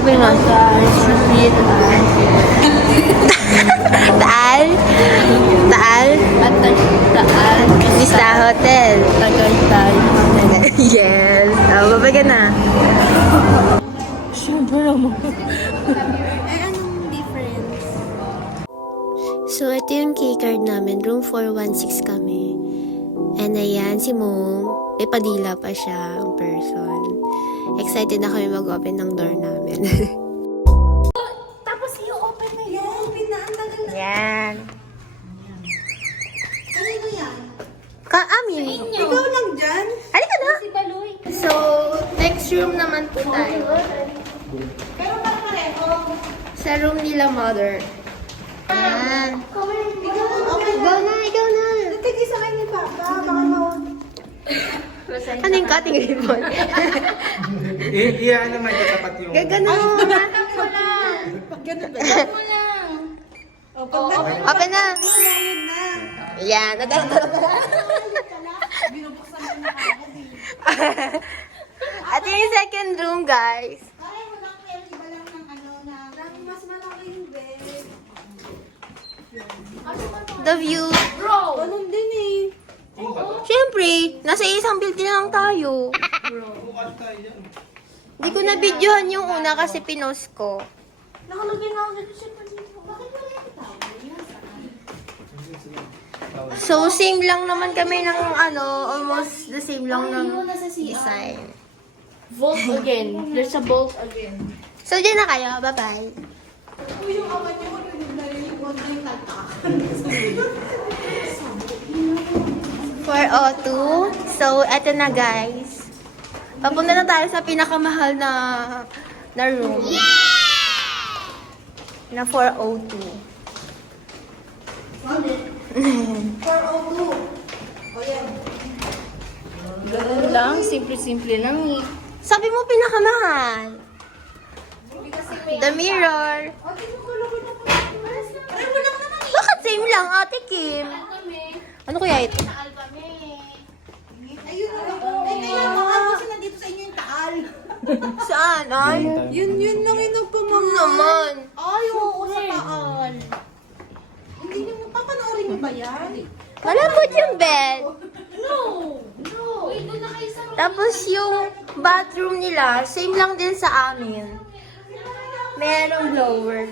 Sabi mo. Guys, repeat. Taal? Taal? Taal. Vista Hotel. Tagaytay. Yes. Oh, babay ka na. Siyempre naman. Anong difference? So, ito yung keycard namin. Room 416 kami. And ayan, si Mom. May padila pa siya, ang person. Excited na kami mag-open ng door namin. Tapos i-open na yan. Pinaantagal na. Yan. Kanino yan? Amin. Ikaw lang dyan? Halika na. Si Baloy. So, next room naman po tayo. Pero pareho. Sa room nila, mother. Yan. Ikaw lang. Okay. Ikaw na, ikaw na. Tigil sa kanya pa. Baka mawag. Ano yung cutting ribbon? Iyan naman katapat yung... Gagano mo na. Pag ganun ba? Open na. Yun na. Yan. At yung second room, guys. Pareho lang kayo. Iba lang ng ano na. Mas malaki yung bed. The view. Ganun din eh. Siyempre, nasa isang building lang tayo. Hindi ko na-videohan yung una kasi pinost ko. Nakalagay na ako dito siya pa dito. Bakit wala yung tao? So, same lang naman kami ng almost the same lang ng design. Vault again. There's a vault again. So, dyan na kayo. Bye-bye. Uy, yung awan niyo. Huwag na yung tata. 402. So, eto na guys. Papunta na tayo sa pinakamahal na room. Na 402. 402. O yan. Ganun lang. Simple-simple lang eh. Sabi mo pinakamahal. The mirror. O, tingnan ko lang na po. Pareho lang naman eh. Bakit same lang, Ate Kim? Ano kaya ito? Ayun na lang. Eh, kaya mahal kasi nandito sa inyo yung taal. Saan? Ay? Yun lang yung nagpamahal. Naman. Ay, oo, sa taal. Hindi nyo papanoorin nyo ba yan? Malambot yung bed. No. Wait, doon na kayo sa Tapos yung bathroom nila, same lang din sa amin. Merong blower.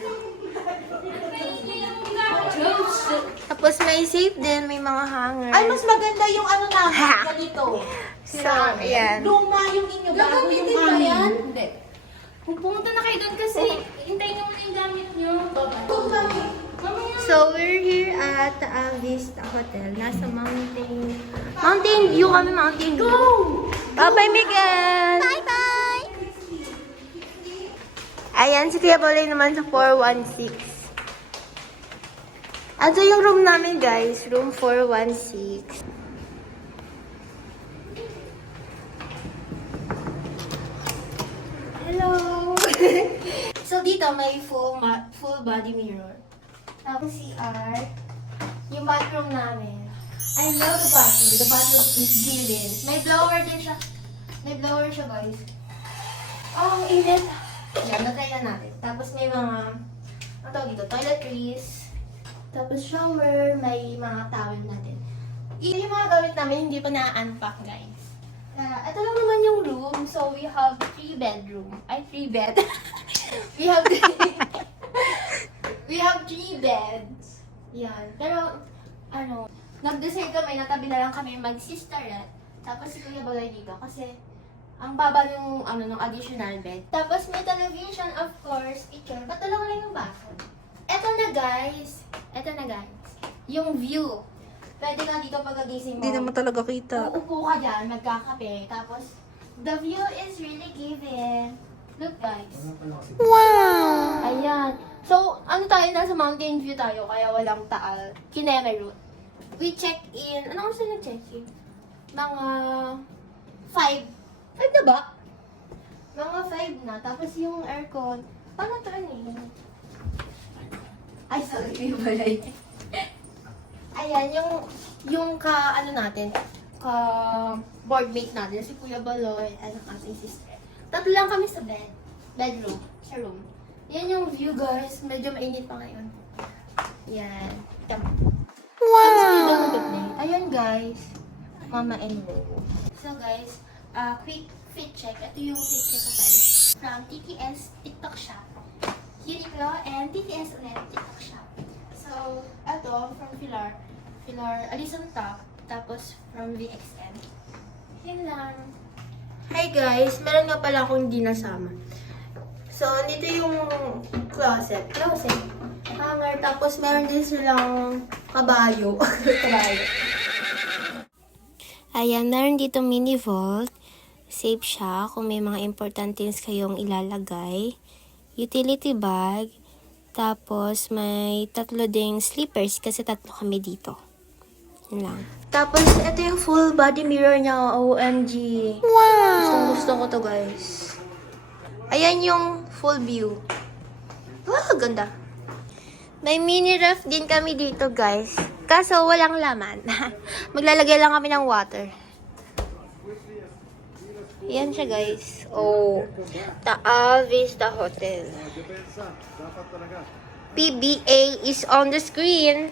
Tapos may safe din, may mga hanger. Ay, mas maganda yung ano namin, ganito. So, ayan. Luma yung inyo, bago yung amin. Hindi. Kung pumunta na kayo doon kasi, hintayin nyo muna yung gamit nyo. So, we're here at Vista Hotel. Nasa Mountain View kami, Mountain View. Bye-bye, Miguel! Bye-bye! Ayan, si Kuya Bolay naman sa 416. Ito yung room namin, guys. Room 416. Hello! So, dito may full body mirror. Tapos CR. Yung bathroom namin. I love the bathroom. The bathroom is given. May blower din siya. May blower siya, guys. Oh, ang init. Yan, natry na natin. Tapos may mga, ano tawag dito, toiletries. Tapos shower, may mga towel natin. Yung mga gamit namin, hindi pa na-unpack, guys. Ito lang naman yung room. So, we have 3 bedroom. Ay, 3 bed. we have 3 beds. Yan. Pero, nag-decide kami, natabi na lang kami mag-sisterette. Tapos si Kuya Balay dito kasi ang baba yung ng additional bed. Tapos may television, of course, picture. Patulong lang yung baso. Eto na guys. Yung view. Pwede ka dito pagkagising mo. Hindi naman talaga kita. Uupo ka dyan, magkakape. Tapos, the view is really given. Look guys. Wow! Ayan. So, nasa mountain view tayo, kaya walang taal. Kineme route. We check in, ano kasi nag-check in? Mga 5. 5 na ba? Mga 5 na. Tapos yung aircon, paano to Ay, sorry, yung balay. Ayan, yung natin, boardmate natin, si Kuya Baloy, at ang ating sister. Tatlo lang kami sa bed. bedroom. Sa room. Yan yung view, guys. Medyo mainit pa ngayon. Yan. Wow! Ayan, guys. Mama and Bo. So, guys, quick fit check. Ito yung fit check ko, guys. From TTS TikTok Shop. Uniqlo and TTS ulit TikTok Shop. So, ito from Pilar. Alison Top. Tapos, from VXN. Yan lang. Hi guys! Meron nga pala akong hindi nasama. So, dito yung closet. Hanger. Tapos, meron din silang kabayo. Kabayo. Ayan, meron dito mini vault. Safe siya kung may mga important things kayong ilalagay. Utility bag. Tapos, may 3 ding slippers kasi 3 kami dito. Yun lang. Tapos, ito yung full body mirror niya. OMG. Wow! Gusto ko to, guys. Ayan yung full view. Wow, ganda. May mini ref din kami dito, guys. Kaso, walang laman. Maglalagay lang kami ng water. Yan siya, guys. Oh. Taal Vista Hotel. PBA is on the screen.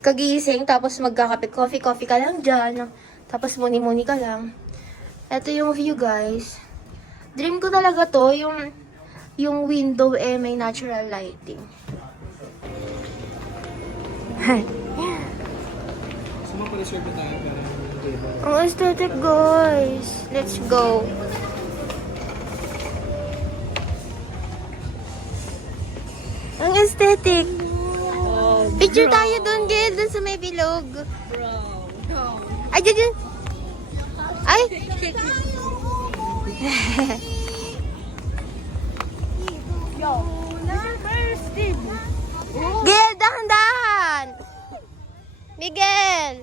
Kagising, tapos magkakape. Coffee ka lang dyan. Tapos muni-muni ka lang. Ito yung view, guys. Dream ko talaga to, yung window may natural lighting. Sumapareserve na tayo para table. Ang aesthetic, guys. Let's go. Ang aesthetic. Picture tayo dun, Gil. Dun sa may bilog. Ay, dyan. Ay! Gil, dahan-dahan! Miguel!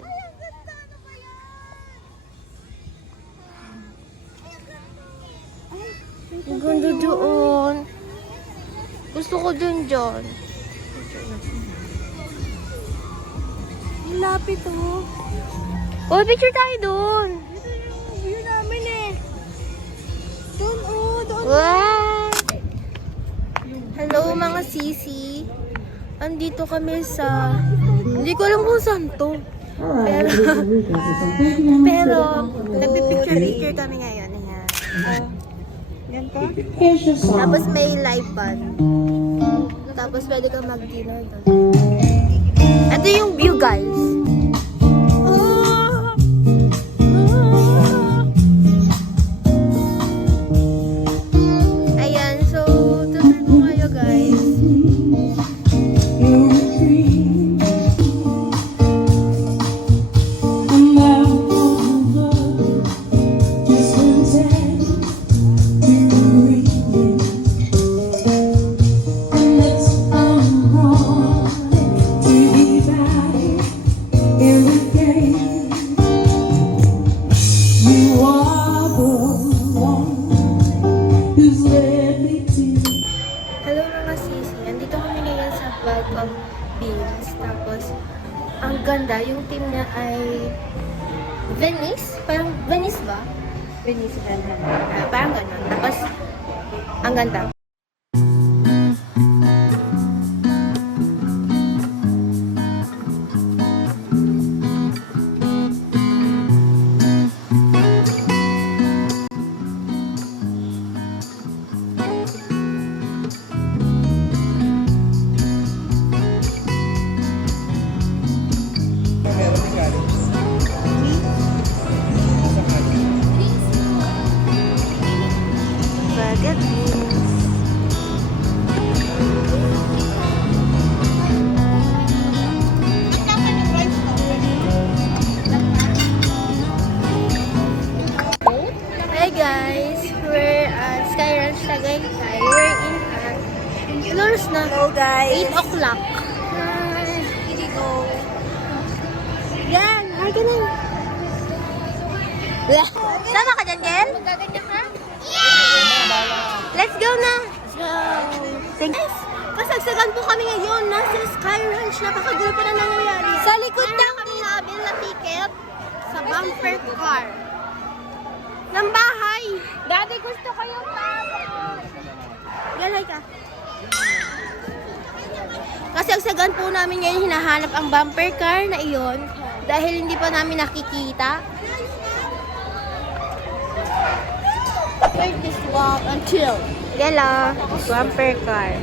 Ang ganda doon. Gusto ko dun dyan. Ang lapit oh. Oh, picture tayo dun. Ito yung view namin eh. Doon doon. Wow! Hello mga sisi. Andito kami sa... Hindi ko alam kung saan to. Pero nagpipicture kami ngayon. Ayan. Yan pa? Tapos may live band. Tapos pwede kang mag-dinner doon. Ito yung view, guys. Ayan, so tutur po kayo, guys. Hello mga sisi, andito kami ngayon sa Welcome Beans. Tapos, ang ganda, yung team niya ay Venice? Parang Venice ba? Venice Velvet. Parang ganun. Tapos, ang ganda. Meron din galing. Burger Beans. Hi guys, we're at Sky Ranch Tagaytay. We're in at Flores na. Hello guys. 8 o'clock. Hi. Here go. Yan, hi ka na. Sama ka dyan, Gel? Magaganyan ka? Let's go na. Let's go. Thanks. Kasagsagan po kami ngayon. Nasa Sky Ranch. Napakagulo pa na nangyayari. Sa likod na kami namin na ticket sa bumper car. ng bahay. Daddy, gusto ko yung tapos. Galay ka. Kasagsagan po namin ngayon hinahanap ang bumper car na iyon dahil hindi pa namin nakikita. Wait this walk until. Gala, bumper car.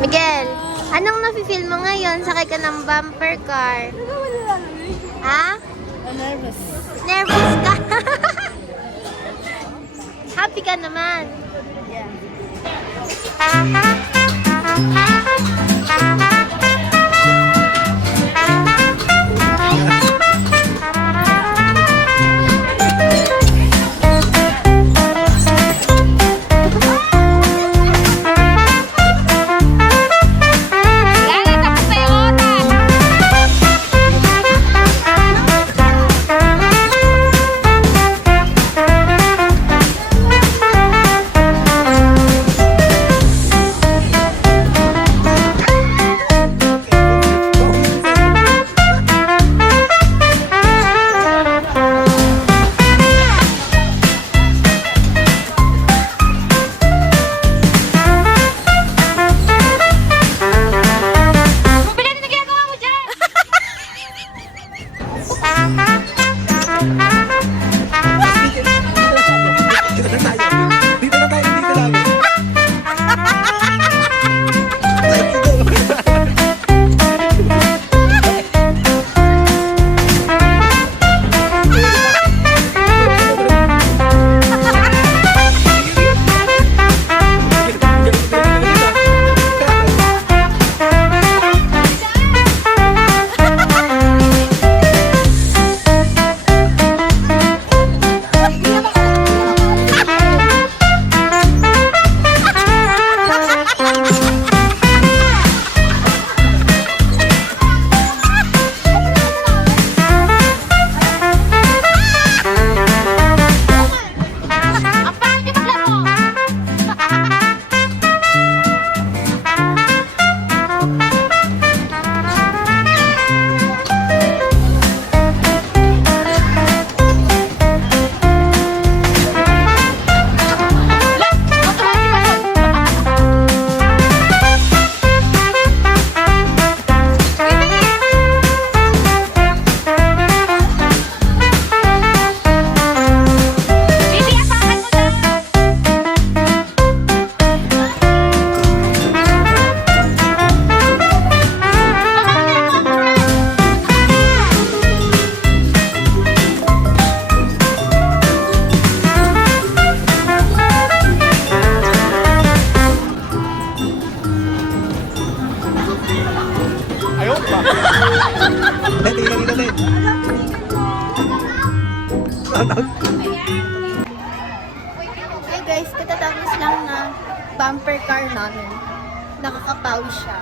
Miguel, anong nafe-feel mo ngayon? Sakay ka ng bumper car. Ha? I'm nervous. Nervous ka? Happy ka naman. Yeah. Dito na tayo, dito lang. Ayaw pa. Tingnan dito din. Hey guys, katatapos lang na bumper car namin. Nakakapawi siya.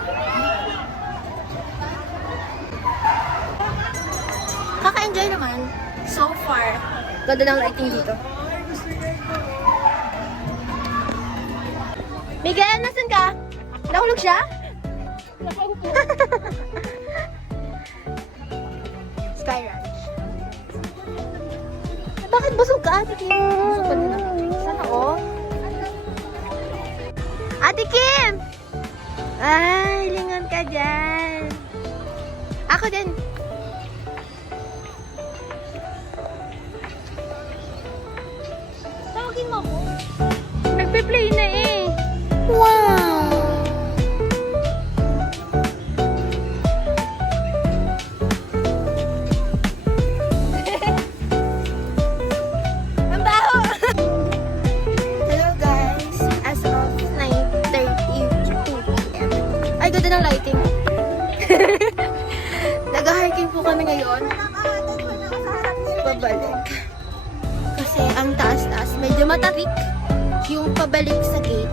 Kaka-enjoy naman. So far. Ganda ng lighting dito. Miguel, nasan ka? Nahulog siya? Sky Ranch. Bakit busog ka, Ate Kim? Busog pa din ako. Sana oh? Ate Kim! Ay, lingon ka dyan. Ako din. Tawagin mo ako. Nagpe-play na eh. Wow! Ang baho! Hello guys! As of 9:32 p.m. Ay, ganda ng lighting. Nag-hiking po kami ngayon. Pabalik. Kasi ang taas-taas, medyo matarik yung pabalik sa gate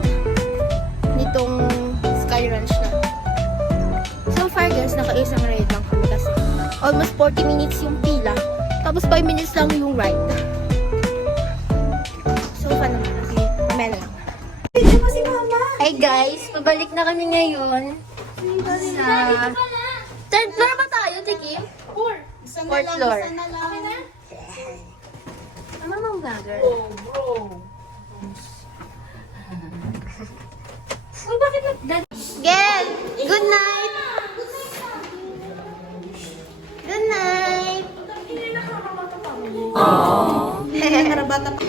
nitong Sky Ranch na. So far guys, naka-isang ride lang kami kasi almost 40 minutes yung pila. Tapos 5 minutes lang yung ride. So fun naman. Okay, mamaya na lang. Hey guys, pabalik na kami ngayon sa... Third floor ba tayo, Tiki? Fourth floor. Isa na lang. Ano mo? akong vlogger. Uy, bakit Gel! Good night! Good night! Karabata pa.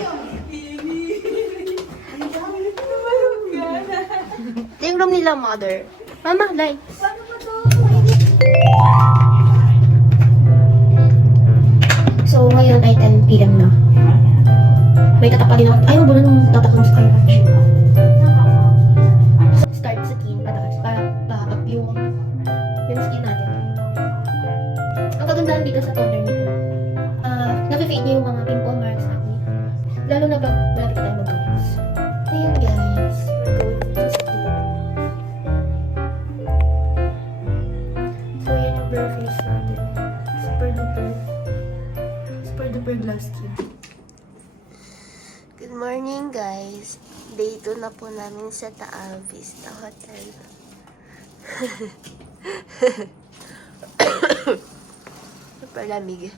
Ito yung room nila, mother. Mama, like. So, ngayon ay 10 p.m. na. May tatapa din ako. Ayaw ba nung tatak ng Skywatch? Start sa skin, patakas, para pa-up yung skin natin. Ang kagandahan dito sa toner nito, nafe-fade niya yung mga pimple marks acne. Lalo na pag malapit na tayo mag-cleanse. Ayun guys, we're going to sleep. So yun yung bare face natin. Super duper glass skin. Good morning guys. Day 2 na po namin sa Taal Vista Hotel. Super lamig.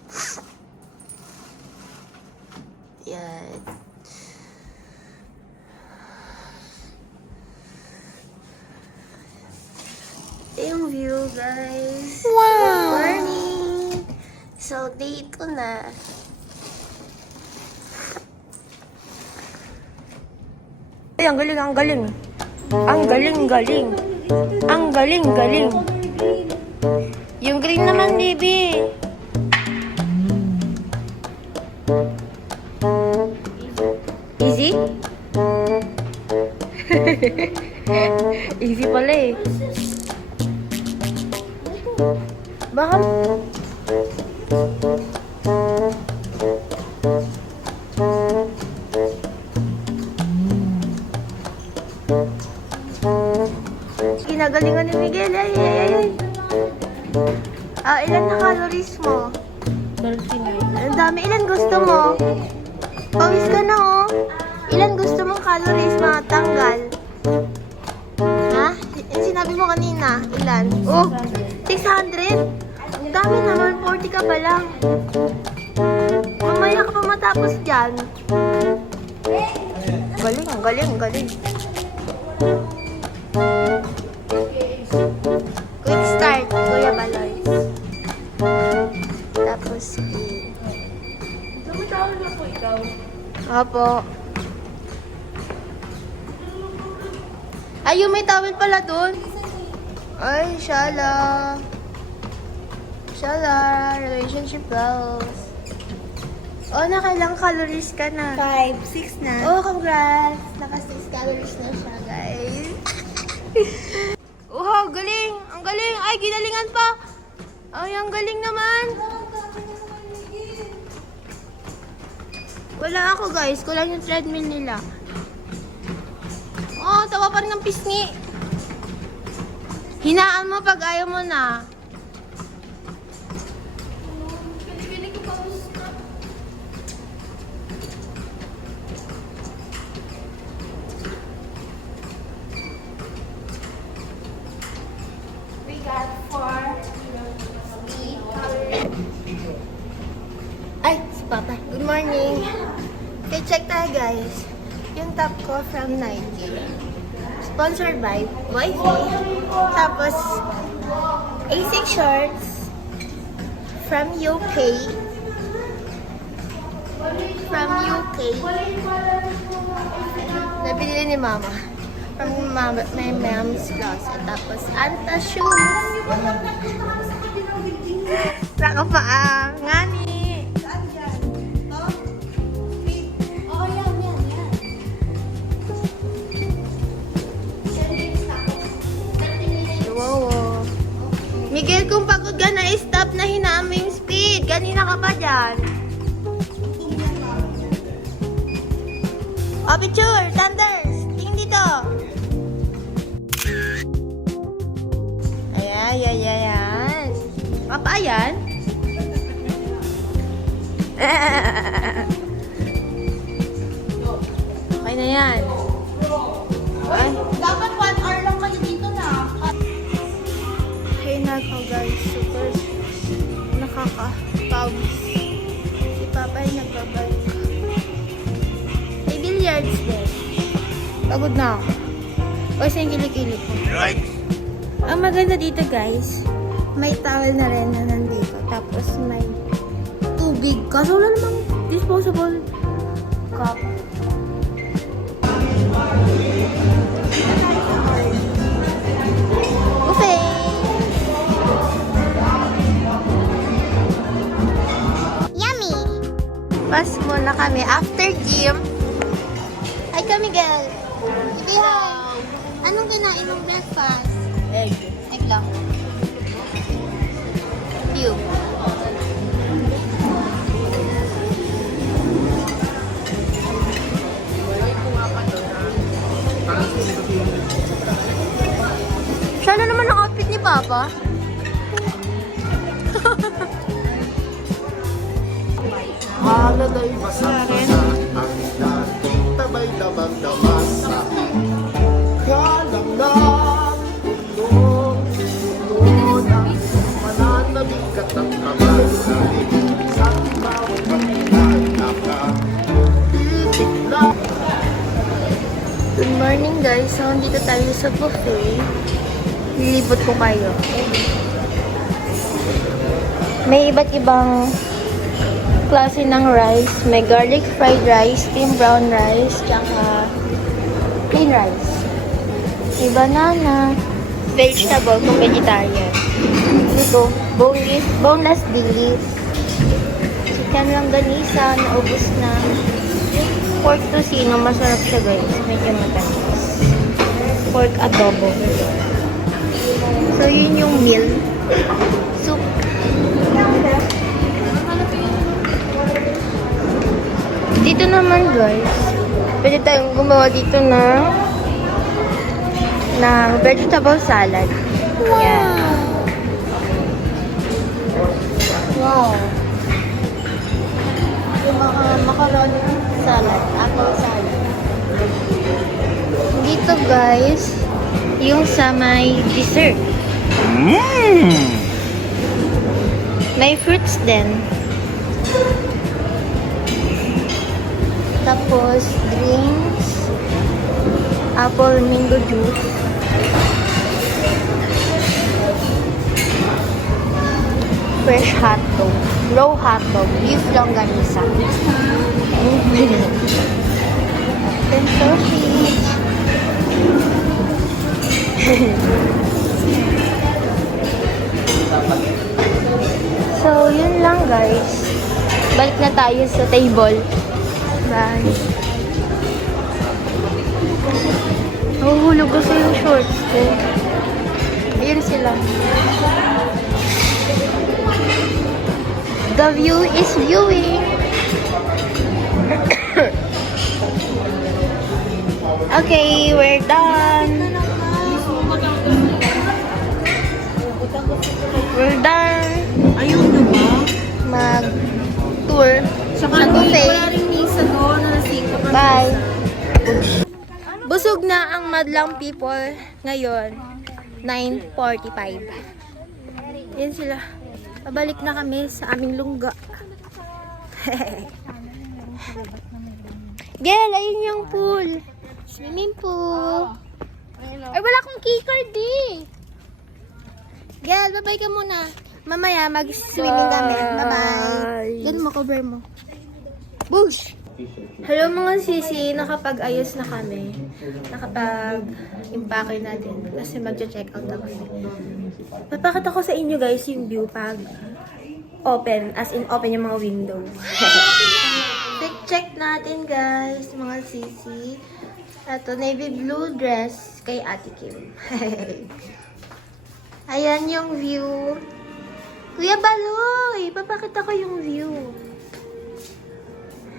Yan. Ito yung view, guys. Wow! Good morning! So, day 2 na. Ay, ang galing, ang galing. Ang galing, galing. Ang galing, galing. Yung green naman, baby. Easy? Easy pala eh. Baka... Ginagalingan ni Miguel. Ay, ay, ay. Ilan na calories mo? 39. Ang dami. Ilan gusto mo? Pawis ka na, oh. Ilan gusto mong calories matanggal? Ha? Sinabi mo kanina. Ilan? Oh, 600? Ang dami naman. 40 ka pa lang. Mamaya ka pa matapos dyan. Galing, galing, galing. Quick start, Kuya Baloy. Tapos, Tumatawag na po ikaw. Opo. Ay, yung may towel pala dun. Ay, shala. Shala, relationship goals. Oh, nakailang calories ka na? 5, 6 na. Oh, congrats! Naka 6 calories na siya, guys. Oh, galing! Ang galing! Ay, ginalingan pa! Ay, ang galing naman! Wala ako, guys. Kulang yung treadmill nila. Oh, tawa pa rin ng pisngi. Hinaan mo pag ayaw mo na. We got 4 Ay, si Papa. Good morning. Okay, check tayo guys. Yung top ko from Nike. Sponsored by Wi-Fi. Tapos, Asics shorts from UK. From UK. Nabili ni Mama. From Mama, my mom's closet. Tapos, Anta shoes. Saka pa ngani. Saan dyan? Oh? Feet. Oh, yan, yan, yan. Wow. Miguel, kung pagod ka na, stop na hinaan mo yung speed. Kanina ka pa dyan. Oh, picture! Thunders! Tingin dito! Ayan, ayan, ayan. Apa yan? Okay na yan. Ay. Dapat 1 hour lang kayo dito na. Hey na ako guys, super nakakapawis. Si Papa ay nagbabalik. yards din. Pagod na ako. O sa yung kilikili ko. Ang maganda dito guys, may towel na rin na nandito. Tapos may tubig. Kaso wala namang disposable cup. Buffet! Yummy! Pas muna kami after gym. Hi ka, Miguel! Sige, hi! Anong kinain mong breakfast? Egg. Egg lang. View. Sana naman ang outfit ni Papa. Haladay masaya. Tabay damang damasa. Kalang ng tulong, tulong ng mananabig at ang kamay sa bawat pagkilan nakatitigla. Good morning guys. So, dito tayo sa buffet. Lilibot ko kayo. May iba't ibang klase ng rice. May garlic fried rice, steamed brown rice, tsaka plain rice. May banana, vegetable kung vegetarian. Ito, boneless dilis. Chicken langganisa, naubos na. Pork tocino, masarap siya guys. Medyo matamis. Pork adobo. So, yun yung meal. Soup. Dito naman guys, pwede tayong gumawa dito ng vegetable salad. Yan. Wow. Yung macaroni salad, apple salad. Dito guys, yung sa may dessert. May fruits din. Tapos, drinks, apple mango juice, fresh hot dog, raw hot dog, beef longganisa, then sausage. So, yun lang guys. Balik na tayo sa table. Bye. Nahuhulog kasi yung shorts ko. Ayun sila. The view is viewing. Okay, we're done. We're done. Ayun na ba? Mag-tour Sa sa buffet. wala rin misa doon na nasingko pa. Bye. Busog na ang madlang people ngayon. 9:45. Yan sila. Pabalik na kami sa aming lungga. Gel, ayun yung pool. Swimming pool. Ay, wala akong keycard eh. Gel, bye-bye ka muna. Mamaya mag-swimming kami. Bye-bye. Yan mo, cover mo. Bush! Hello mga sisi, nakapag-ayos na kami. Nakapag-impake na din. Kasi mag-check out na kami. Papakita ko sa inyo guys yung view pag open. As in, open yung mga window. Check natin guys, mga sisi. Ito, navy blue dress kay Ate Kim. Ayan yung view. Kuya Baloy, papakita ko yung view.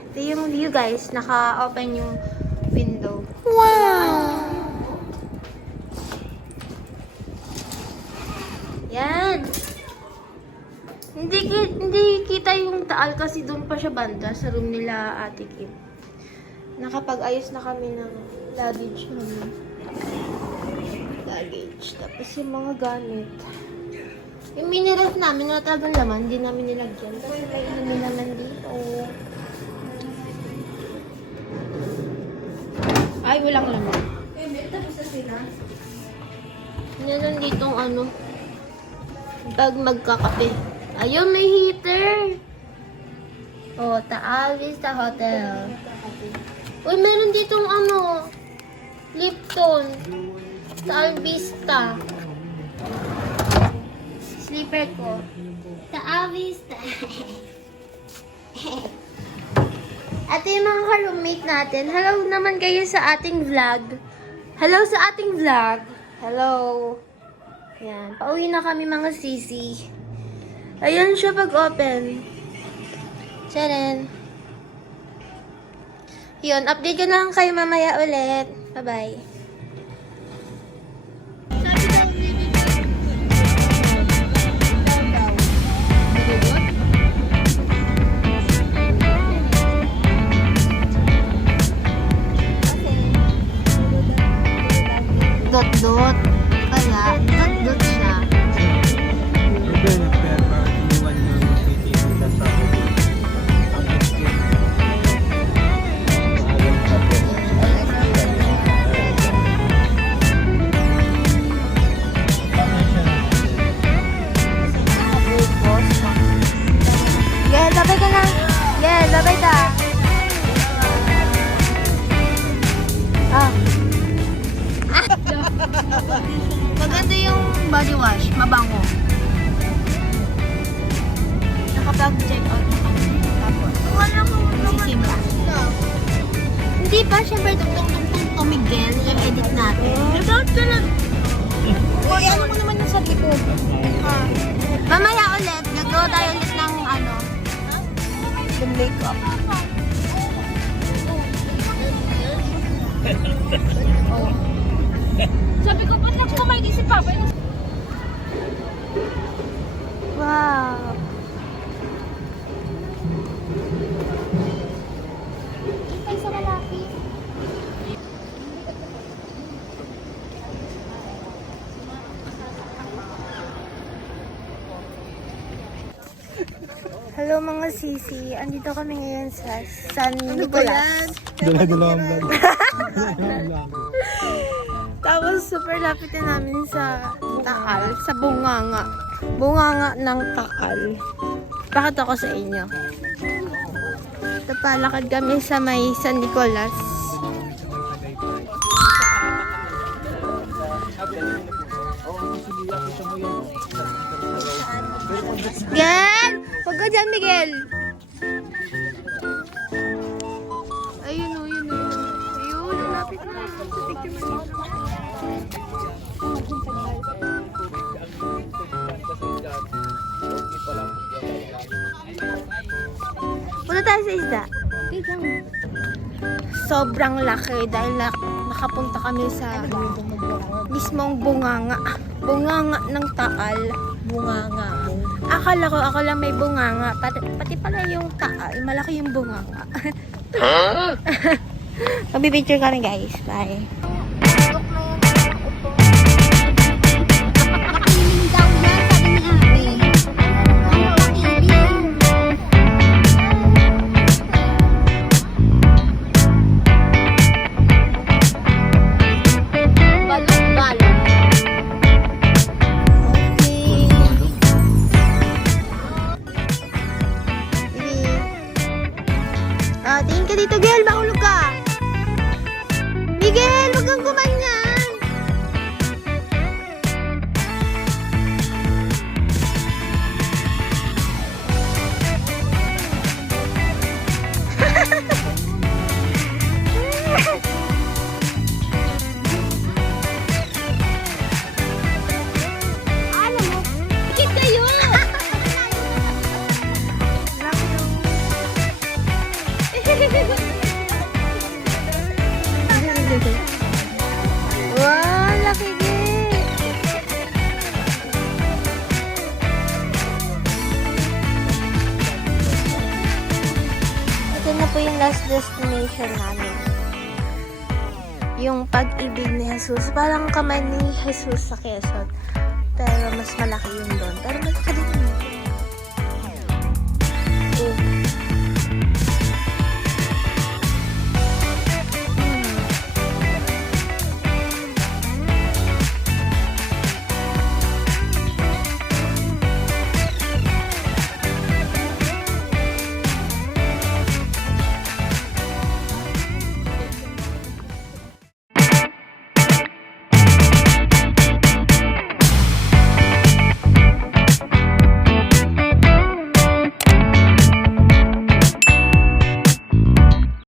Ito yung view guys, naka-open yung window. Wow! Yan. Hindi kita yung taal kasi doon pa siya banda sa room nila Ate Kim. Nakapag-ayos na kami ng luggage namin. Luggage. Tapos yung mga gamit. Yung mini-ref namin na talagang laman, hindi namin nilagyan. Kasi may namin dito. Ay, walang laman. Tapos na sila. Yan nanditong ano. Pag magkakape. Ayun, may heater. Oh, Taal Vista Hotel. Uy, meron ditong ano. Lipton. Taal Vista. Sleeper ko. Taal Vista. At yung mga ka-roommate natin, hello naman kayo sa ating vlog. Hello sa ating vlog. Hello. Yan. Pauwi na kami mga sisi. Ayan siya pag-open. Tcharan. Yun, update ko na lang kayo mamaya ulit. Bye-bye. Dot-dot. Kaya, dot-dot siya. Ito yung nag-pair para iniwan yung city nila sa Gel, babay ka na. Gel, babay ta. Ah. Maganda yung body wash. Mabango. Nakapag-check out na kami. Tapos, wala ko sisimba. Hindi pa, syempre, tugtong-tugtong to Miguel. Yung edit natin. Nag-out ka lang. Uy, ano mo naman yung sa likod? Mamaya ulit, gagawa tayo ulit ng ano, yung makeup. Sabi ko, ba't nagkumain si Papa? Wow. Ay, sa malapit. Hello mga sisi, andito kami ngayon sa San Nicolas. Dala-dala ang vlog. Tapos super lapit na namin sa Taal, sa Bunganga. Bunganga ng Taal. Bakit ako sa inyo? Tapalakad kami sa may San Nicolas. Miguel! Huwag ka dyan, Miguel! Ayun o, yun o. Ayun, lapit na. Sa picture mo. Punta tayo sa isda. Sobrang laki dahil nakapunta kami sa mismong bunganga. Bunganga ng Taal. Bunganga. Ako lang may bunganga. Pati pala yung Taal. Malaki yung bunganga. Magbibicture kami guys. Bye. Tingin ka dito, Gel. Mahulog ka. Miguel, huwag kang kumanyan. Alam mo, ikit kayo. Wow, laki din. Ito na po yung last destination namin. Yung Pag-ibig ni Jesus. Parang kamay ni Jesus sa Quezon. Pero mas malaki yun doon. Pero malaki din yun.